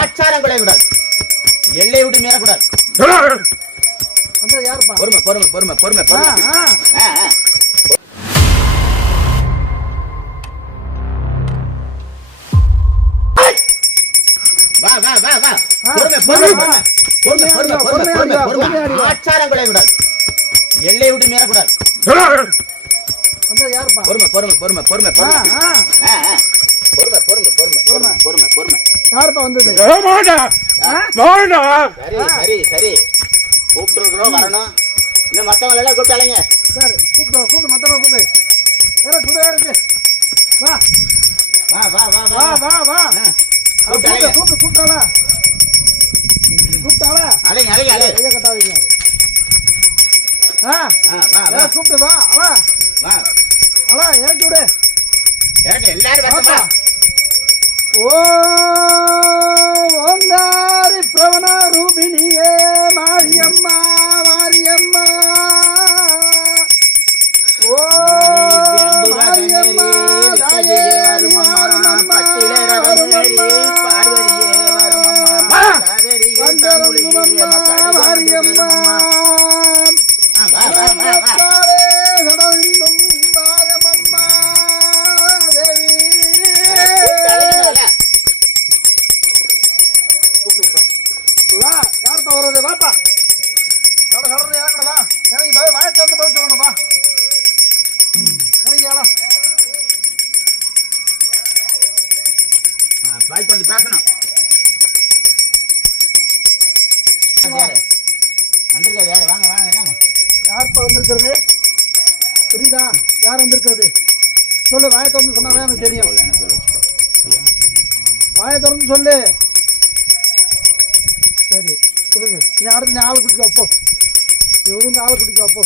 ஆச்சாரம் கிடையாது எல்லை விட்டு மீறக்கூடாது. பொறுமை பொறுமை பொறுமை பொறுமை பொறுமை. வா வா வா வா. பொறுமை பொறுமை பொறுமை பொறுமை பொறுமை பொறுமை பொறுமை ஆச்சாரம் கிடையாது எல்லை விட்டு பொறுமை பொறுமை பொறுமை பொறுமை பொறுமை. யாருப்பா வந்தது? சரி சரி சரி. கூப்பிட்டுருக்குறோம் இன்னும் மற்றவங்க எல்லாம் கூப்பிட்டாலைங்க சார் கூப்பிட்டு மற்றவங்க கூப்பிடு. வேற சுதா இருக்கு. வா. வா வா வா வா. வா வா கூப்பிட்டு கூப்பிட்டு கூப்பிட்டாளா கூப்பிட்டாளா அலைங்க அலைங்க அலை. கையை கட்டாதீங்க. ஆ வா வா. கூப்பிட்டு வா அலா வா. அலா இறக்கி விடு. இறக்கி எல்லாரும் ஓ ஆ, வாய் திறந்து பேசணும். யாரு? யாரு? வாங்க வாங்க என்னங்க யாருப்பா வந்திருக்கிறது? தெரியுதா யார் வந்திருக்கிறது? சொல்லு வாயை திறந்து சொன்னாதான் எனக்கு தெரியும். வாயை திறந்து சொல்லு. சரி சொல்லுங்க. நீ அடுத்து நீ ஆளை குடிக்க அப்போ நீ ஒழுங்கு ஆளை குடிக்க அப்போ